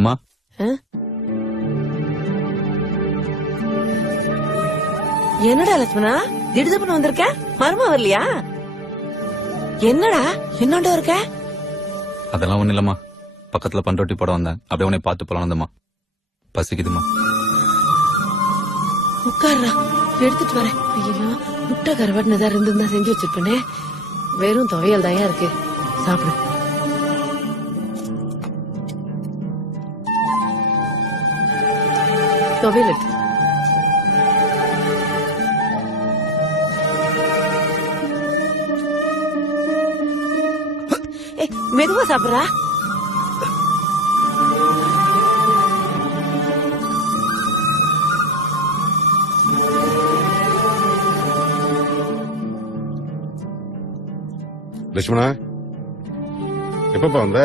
அம்மா, என்னடா லட்சுமணா திடுதப்புன்னு வந்திருக்க? மருமா வரலையா? என்னடா என்னோட இருக்க? அதெல்லாம் ஒண்ணு இல்லம்மா. பக்கத்துல பண்ரொட்டி போட வந்தேன். அப்படியே உன்னை பார்த்து போலாம் வந்தம்மா. பசிக்குதுமா. உட்கார்றா, எடுத்துட்டு வரேன். ஐயோ, முட்டை கருவாட்டுனதா இருந்திருந்தா செஞ்சு வச்சிருப்பேனே. வெறும் துவையல் தாயா இருக்கு, சாப்பிடு. துவையல் எடுத்து. மெதுவா சாப்பிடுறா. லட்சுமணா, எப்பப்பா வந்த?